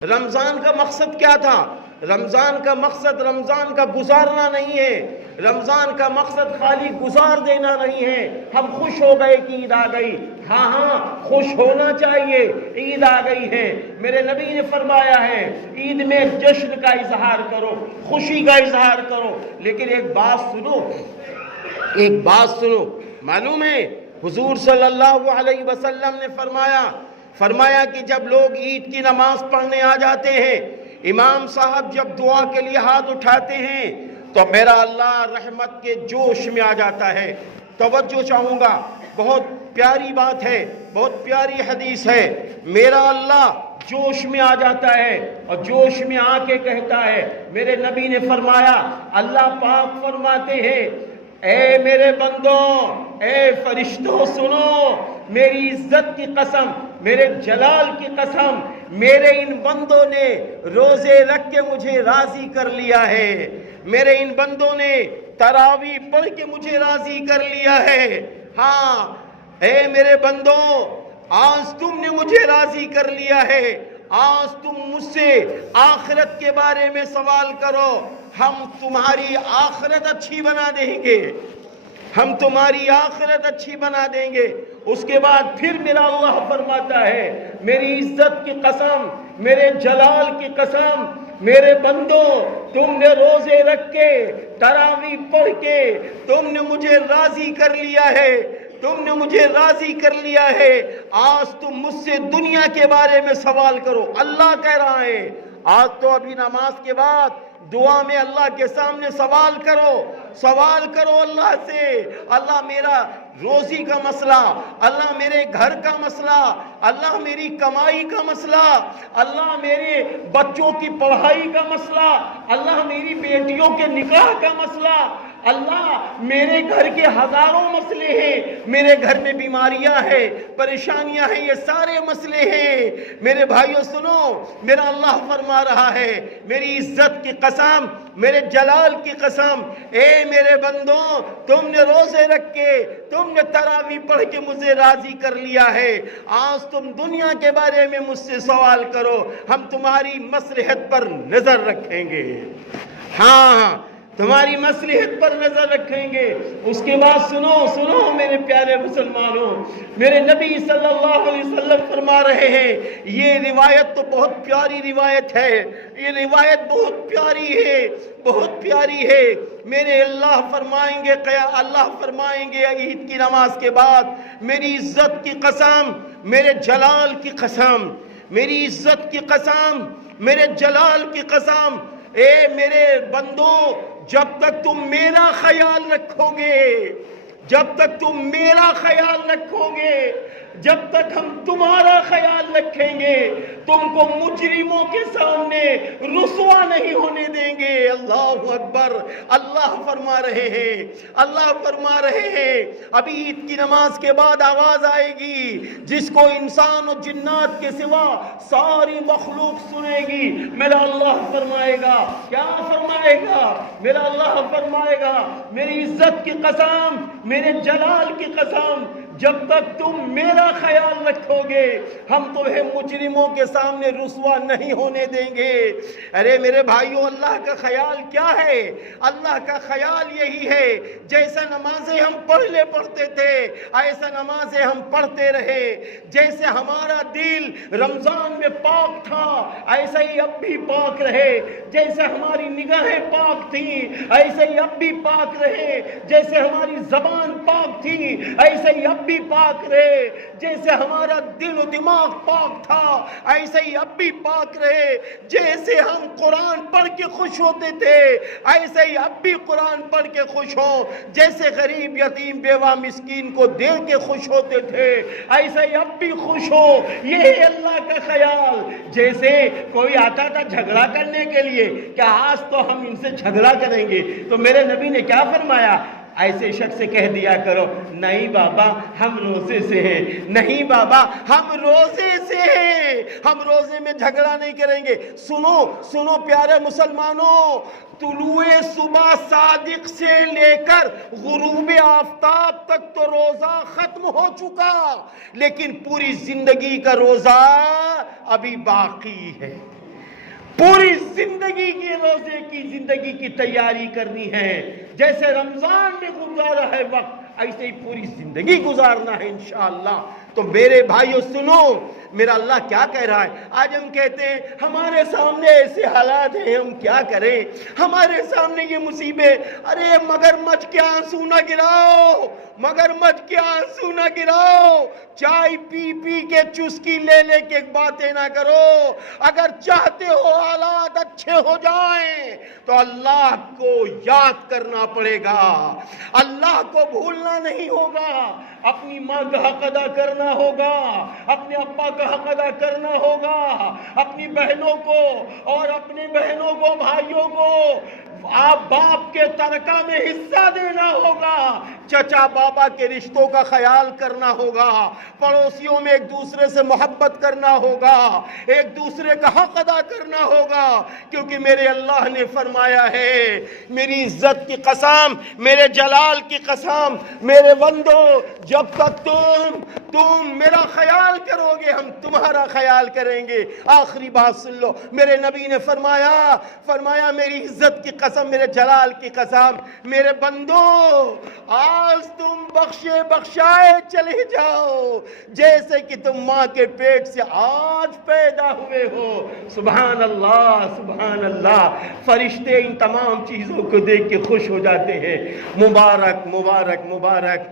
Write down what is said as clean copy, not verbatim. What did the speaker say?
رمضان کا مقصد کیا تھا؟ رمضان کا مقصد رمضان کا گزارنا نہیں ہے، رمضان کا مقصد خالی گزار دینا نہیں ہے۔ ہم خوش ہو گئے کہ عید آ گئی، ہاں خوش ہونا چاہیے، عید آ گئی ہے۔ میرے نبی نے فرمایا ہے عید میں جشن کا اظہار کرو، خوشی کا اظہار کرو، لیکن ایک بات سنو، معلوم ہے حضور صلی اللہ علیہ وسلم نے فرمایا کہ جب لوگ عید کی نماز پڑھنے آ جاتے ہیں، امام صاحب جب دعا کے لیے ہاتھ اٹھاتے ہیں تو میرا اللہ رحمت کے جوش میں آ جاتا ہے۔ توجہ چاہوں گا، بہت پیاری بات ہے، بہت پیاری حدیث ہے۔ میرا اللہ جوش میں آ جاتا ہے اور جوش میں آ کے کہتا ہے، میرے نبی نے فرمایا، اللہ پاک فرماتے ہیں، اے میرے بندوں، اے فرشتوں سنو، میری عزت کی قسم، میرے جلال کی قسم، میرے ان بندوں نے روزے رکھ کے مجھے راضی کر لیا ہے، میرے ان بندوں نے تراویح پڑھ کے مجھے راضی کر لیا ہے۔ ہاں اے میرے بندوں، آج تم نے مجھے راضی کر لیا ہے، آج تم مجھ سے آخرت کے بارے میں سوال کرو، ہم تمہاری آخرت اچھی بنا دیں گے، ہم تمہاری آخرت اچھی بنا دیں گے۔ اس کے بعد پھر میرا اللہ فرماتا ہے، میری عزت کی قسم، میرے جلال کی قسم، میرے بندوں، تم نے روزے رکھ کے تراویح پڑھ کے تم نے مجھے راضی کر لیا ہے، تم نے مجھے راضی کر لیا ہے، آج تم مجھ سے دنیا کے بارے میں سوال کرو۔ اللہ کہہ رہا ہے آج تو ابھی نماز کے بعد دعا میں اللہ کے سامنے سوال کرو اللہ سے، اللہ میرا روزی کا مسئلہ، اللہ میرے گھر کا مسئلہ، اللہ میری کمائی کا مسئلہ، اللہ میرے بچوں کی پڑھائی کا مسئلہ، اللہ میری بیٹیوں کے نکاح کا مسئلہ، اللہ میرے گھر کے ہزاروں مسئلے ہیں، میرے گھر میں بیماریاں ہیں، پریشانیاں ہیں، یہ سارے مسئلے ہیں۔ میرے بھائیوں سنو، میرا اللہ فرما رہا ہے، میری عزت کی قسم، میرے جلال کی قسم، اے میرے بندوں، تم نے روزے رکھ کے تم نے تراویح پڑھ کے مجھے راضی کر لیا ہے، آج تم دنیا کے بارے میں مجھ سے سوال کرو، ہم تمہاری مصلحت پر نظر رکھیں گے، ہاں تمہاری مصلحت پر نظر رکھیں گے۔ اس کے بعد سنو میرے پیارے مسلمانوں، میرے نبی صلی اللہ علیہ وسلم فرما رہے ہیں، یہ روایت تو بہت پیاری روایت ہے، یہ روایت بہت پیاری ہے۔ میرے اللہ فرمائیں گے عید کی نماز کے بعد، میری عزت کی قسم، میرے جلال کی قسم، میری عزت کی قسم، میرے جلال کی قسم، اے میرے بندوں، جب تک تم میرا خیال رکھو گے، جب تک تم میرا خیال رکھو گے، جب تک ہم تمہارا خیال رکھیں گے، تم کو مجرموں کے سامنے رسوا نہیں ہونے دیں گے۔ اللہ اکبر، اللہ فرما رہے ہیں ابھی عید کی نماز کے بعد آواز آئے گی جس کو انسان و جنات کے سوا ساری مخلوق سنے گی۔ میرا اللہ فرمائے گا، کیا فرمائے گا؟ میرا اللہ فرمائے گا، میری عزت کی قسم، میرے جلال کی قسم، جب تک تم میرا خیال رکھو گے ہم تمہیں مجرموں کے سامنے رسوا نہیں ہونے دیں گے۔ ارے میرے بھائیوں، اللہ کا خیال کیا ہے؟ اللہ کا خیال یہی ہے، جیسا نمازیں ہم پڑھتے تھے ایسا نمازیں ہم پڑھتے رہے، جیسے ہمارا دل رمضان میں پاک تھا ایسا ہی اب بھی پاک رہے، جیسے ہماری نگاہیں پاک تھیں ایسے ہی اب بھی پاک رہے، جیسے ہماری زبان پاک تھی ایسے ہی اب بھی پاک رہے، جیسے ہمارا دل و دماغ پاک تھا ایسے ہی اب بھی پاک رہے، جیسے ہم قرآن پڑھ کے خوش ہوتے تھے ایسے ہی اب بھی قرآن پڑھ کے خوش ہو، جیسے غریب یتیم بیوہ مسکین کو دے کے خوش ہوتے تھے ایسے ہی اب بھی خوش ہو۔ یہ ہے اللہ کا خیال۔ جیسے کوئی آتا تھا جھگڑا کرنے کے لیے کہ آج تو ہم ان سے جھگڑا کریں گے، تو میرے نبی نے کیا فرمایا؟ ایسے شخص سے کہہ دیا کرو، نہیں بابا ہم روزے سے ہیں، نہیں بابا ہم روزے سے ہیں، ہم روزے میں جھگڑا نہیں کریں گے۔ سنو پیارے مسلمانوں، طلوع صبح صادق سے لے کر غروب آفتاب تک تو روزہ ختم ہو چکا، لیکن پوری زندگی کا روزہ ابھی باقی ہے۔ پوری زندگی کے روزے کی زندگی کی تیاری کرنی ہے. جیسے رمضان میں گزارا ہے وقت ایسے ہی پوری زندگی گزارنا ہے انشاءاللہ. تو میرے بھائیو سنو میرا اللہ کیا کہہ رہا ہے. آج ہم کہتے ہیں ہمارے سامنے ایسے حالات ہیں ہم کیا کریں, ہمارے سامنے یہ مصیبت. ارے مگرمچھ کے آنسو نہ گراؤ, مگرمچھ کے آنسو نہ گراؤ. چائے پی پی کے چسکی لے لے کے باتیں نہ کرو. اگر چاہتے ہو حالات اچھے ہو جائیں تو اللہ کو یاد کرنا پڑے گا, اللہ کو بھولنا نہیں ہوگا. اپنی ماں کا حق ادا کرنا ہوگا, اپنے ابا کا حق ادا کرنا ہوگا, اپنی بہنوں کو اور اپنی بہنوں کو بھائیوں کو آپ باپ کے ترکہ میں حصہ دینا ہوگا, چچا بابا کے رشتوں کا خیال کرنا ہوگا, پڑوسیوں میں ایک دوسرے سے محبت کرنا ہوگا, ایک دوسرے کا حق ادا کرنا ہوگا. کیونکہ میرے اللہ نے فرمایا ہے, میری عزت کی قسم, میرے جلال کی قسم, میرے بندو جب تک تم میرا خیال کرو گے ہم تمہارا خیال کریں گے. آخری بات سن لو, میرے نبی نے فرمایا میری عزت کی قسم, میرے جلال کی قسم, میرے بندو آج تم بخشائے چلے جاؤ جیسے کہ تم ماں کے پیٹ سے آج پیدا ہوئے ہو. سبحان اللہ سبحان اللہ. فرشتے ان تمام چیزوں کو دیکھ کے خوش ہو جاتے ہیں. مبارک مبارک مبارک.